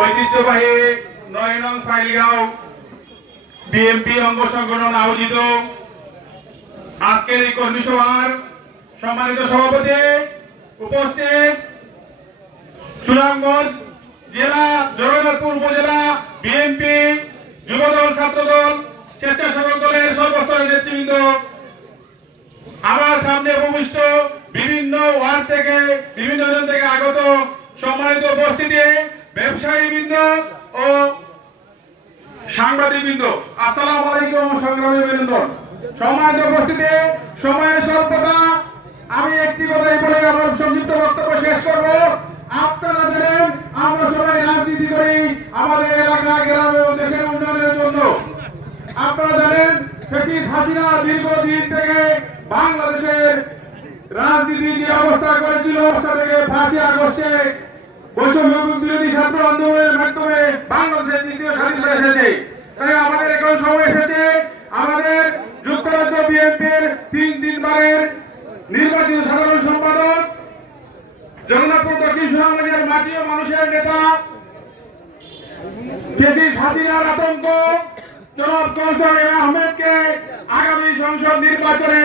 ঐতিহ্যবাহী নয় নং ফাইলগাঁও বিএনপি অঙ্গ সংগঠন আয়োজিত। আজকের এই কর্মী সভার সম্মানিত সভাপতি উপস্থিত সুনামগঞ্জ জেলা, জগন্নাথপুর উপজেলা বিএনপি যুবদল, ছাত্রদল, স্বেচ্ছাসেবক দলের সর্বস্তরের নেতৃবৃন্দ। আমার সামনে উপবিষ্ট বিভিন্ন ওয়ার্ড থেকে, বিভিন্ন জন থেকে আগত সম্মানিত উপস্থিতি ব্যবসায়ী বৃন্দ ও সাংবাদিক বৃন্দ আসসালাম আলাইকুম সংগ্রামী বৃন্দ সম্মানিত উপস্থিতি সময়ের স্বল্পতা, আমি একটি কথাই বলে আমার সংক্ষিপ্ত বক্তব্য শেষ করব। আপনারা জানেন, আমরা সবাই রাজনীতি করি আমাদের এলাকা, গ্রাম এবং দেশের উন্নয়নের জন্য। আপনারা জানেন, ফেসিস হাসিনা দীর্ঘদিন থেকে বাংলাদেশের রাজনীতি যে অবস্থা করেছিল, অবস্থা থেকে ফাঁসি আগস্টে বৈষম্য বিরোধী ছাত্র আন্দোলনের মাধ্যমে বাংলাদেশের দ্বিতীয় স্বাধীনতা এসেছে। তাই আমাদের এখন সময় এসেছে। আমাদের যুক্তরাজ্য বিএনপির তিন তিনবারের নির্বাচিত সাধারণ সম্পাদক, জগন্নাথপুর দক্ষিণ সুনামগঞ্জের মাটি ও মানুষের নেতা ফেসিস হাসিনার আতঙ্ক। জনাব কৌশল আহমেদকে আগামী সংসদ নির্বাচনে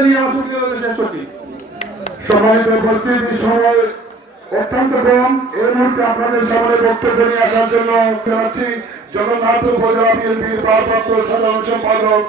জানিয়ে আমার সুবিধা শেষ করছি। সম্মানিত উপস্থিতি সময় অত্যন্ত কম এই মুহূর্তে আপনাদের সামনে বক্তব্য নিয়ে আসার জন্য সাধারণ সম্পাদক